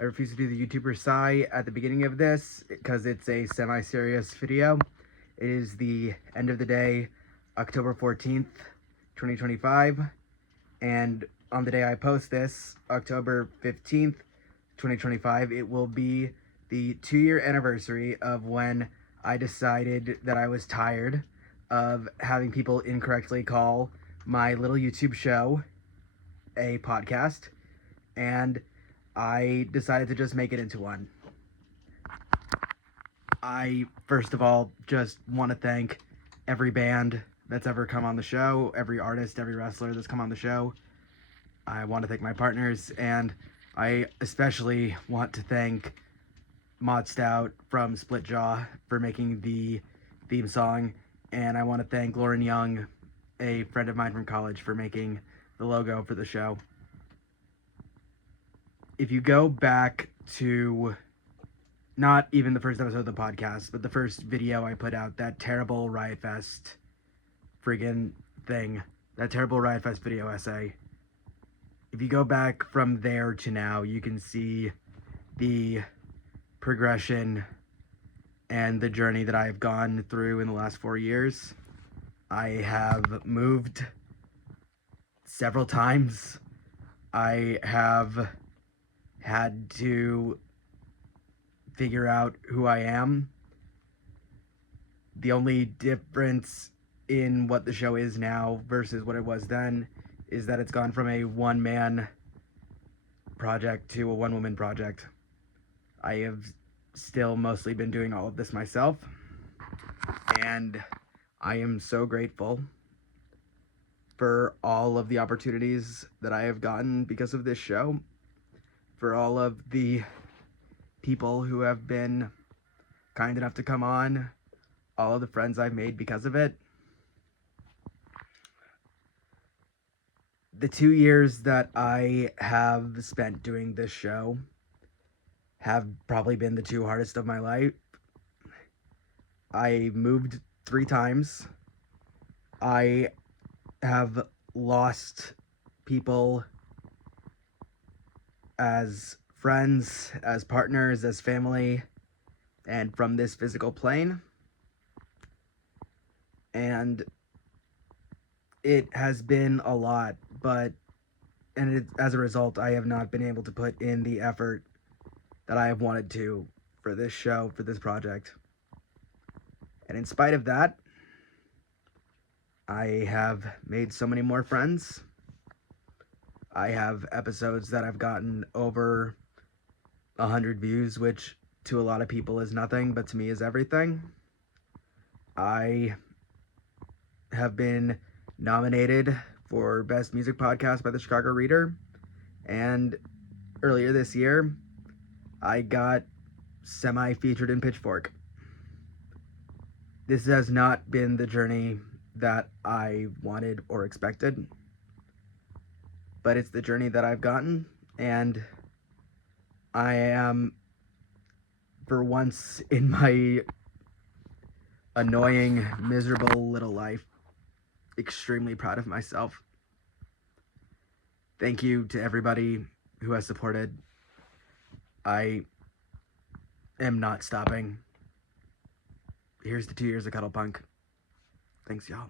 I refuse to do the YouTuber sigh at the beginning of this because it's a semi-serious video. It is the end of the day, October 14th, 2025, and on the day I post this, October 15th, 2025, it will be the 2-year anniversary of when I decided that I was tired of having people incorrectly call my little YouTube show a podcast, and I decided to just make it into one. I, first of all, just want to thank every band that's ever come on the show, every artist, every wrestler that's come on the show. I want to thank my partners, and I especially want to thank Mod Stout from Split Jaw for making the theme song, and I want to thank Lauren Young, a friend of mine from college, for making the logo for the show. If you go back to not even the first episode of the podcast, but the first video I put out, that terrible Riot Fest friggin' thing, that terrible Riot Fest video essay, if you go back from there to now, you can see the progression and the journey that I've gone through in the last 4 years. I have moved several times. I have had to figure out who I am. The only difference in what the show is now versus what it was then is that it's gone from a one-man project to a one-woman project. I have still mostly been doing all of this myself, and I am so grateful for all of the opportunities that I have gotten because of this show, for all of the people who have been kind enough to come on, all of the friends I've made because of it. The 2 years that I have spent doing this show have probably been the 2 hardest of my life. I moved 3 times. I have lost people as friends, as partners, as family, and from this physical plane. And it has been a lot, as a result, I have not been able to put in the effort that I have wanted to for this show, for this project. And in spite of that, I have made so many more friends. I have episodes that have gotten over 100 views, which to a lot of people is nothing, but to me is everything. I have been nominated for Best Music Podcast by the Chicago Reader, and earlier this year, I got semi-featured in Pitchfork. This has not been the journey that I wanted or expected, but it's the journey that I've gotten, and I am, for once in my annoying, miserable little life, extremely proud of myself. Thank you to everybody who has supported. I am not stopping. Here's to 2 years of Cuddlepunk. Thanks, y'all.